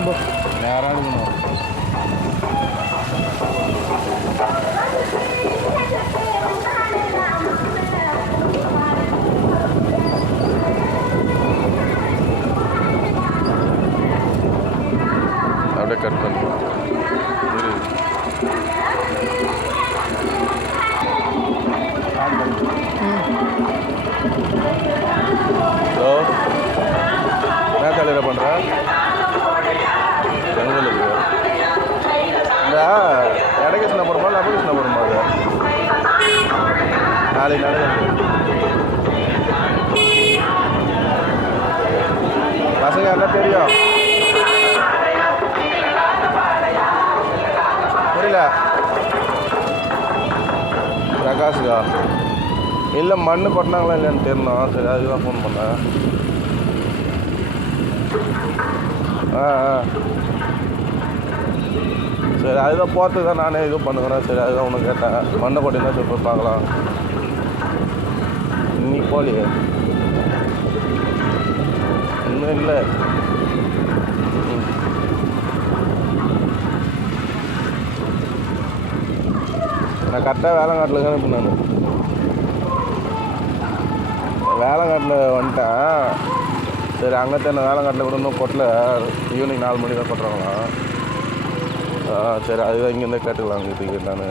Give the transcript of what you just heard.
எடுத்துன்னு போ நேராக எடுக்கணும். அப்படியே கட் பண்ணு. ஹலோ, என்ன காலையில் பண்ணுற? செங்கலுக்கு இந்த எடகிருஷ்ணா போகிறோமா இல்லை அபகிருஷ்ணா போகிறோமா? அது நாளைக்கு நடக்குது. பசங்க எல்லாம் தெரியும். புரியல பிரகாஷுக்கா? இல்லை மண் கொட்டினாங்களா இல்லைன்னு தெரியணும். சரி அதுதான் ஃபோன் பண்ணேன். ஆ சரி அதுதான் போகிறதுக்கு தான் நானே இது பண்ணுக்கிறேன். சரி அதுதான் ஒன்று கேட்டேன். மண்ணை கொட்டினா சரி போய் பார்க்கலாம். இன்னைக்கு போலியே இன்னும் இல்லை. நான் கரெக்டாக வேலைங்காட்டில் தான் இப்போ நான் வேலைங்காட்டில் வந்துட்டேன். சரி அங்கே தான் வேலைங்காட்டில் கூட இன்னும் கொட்டல. ஈவினிங் 4 மணி தான் கொட்டுறாங்களாம். சரி அதுதான் இங்கேருந்தே கேட்டுக்கலாம். இதுக்கு நான்